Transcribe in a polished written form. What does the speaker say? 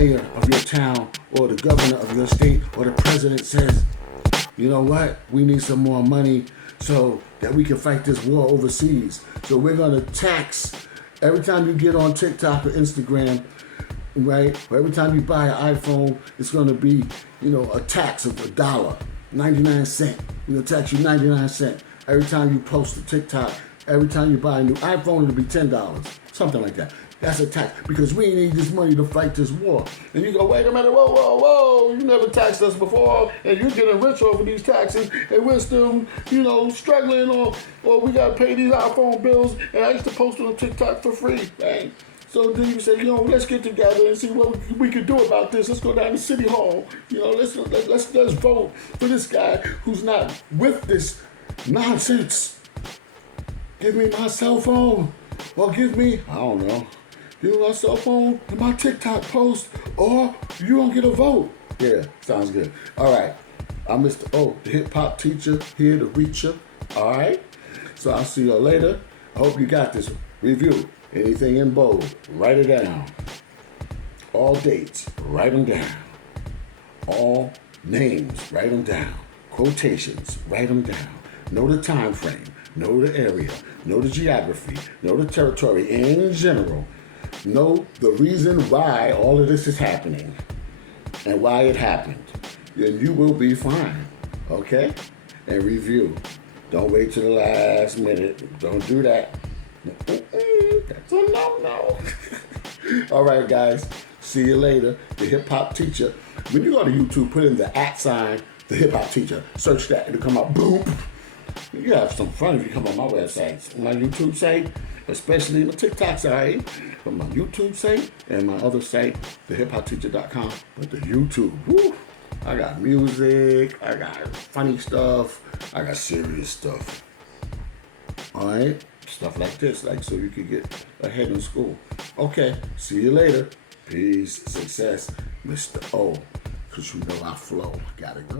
mayor of your town or the governor of your state or the president says, you know what, we need some more money so that we can fight this war overseas. So we're going to tax every time you get on TikTok or Instagram, right? Or every time you buy an iPhone, it's going to be, a tax of $1, 99 cents. We're going to tax you 99 cents. Every time you post a TikTok, every time you buy a new iPhone, it'll be $10. Something like that. That's a tax because we need this money to fight this war. And you go, wait a minute, whoa, you never taxed us before, and you're getting rich over these taxes, and we're still, struggling, or we got to pay these iPhone bills, and I used to post on TikTok for free, right? So then you say, let's get together and see what we can do about this. Let's go down to City Hall. Let's vote for this guy who's not with this nonsense. Give me my cell phone, or give me my cell phone and my TikTok post, or you don't get a vote. Yeah, sounds good. All right, I'm Mr. O, the hip hop teacher, here to reach you. All right, so I'll see you later. I hope you got this. Review. Anything in bold, write it down. All dates, write them down. All names, write them down. Quotations, write them down. Know the time frame, know the area, know the geography, know the territory in general. Know the reason why all of this is happening and why it happened. And you will be fine, okay? And review. Don't wait till the last minute. Don't do that. That's a no. All right, guys. See you later. The Hip Hop Teacher. When you go to YouTube, put in the @, the Hip Hop Teacher. Search that. It'll come up. Boom. You have some fun if you come on my website, my YouTube site, especially my TikTok site, but my YouTube site and my other site, thehiphopteacher.com. But the YouTube, woo, I got music, I got funny stuff, I got serious stuff. All right, stuff like this, so you can get ahead in school. Okay, see you later. Peace, success, Mr. O, because I flow. Gotta go.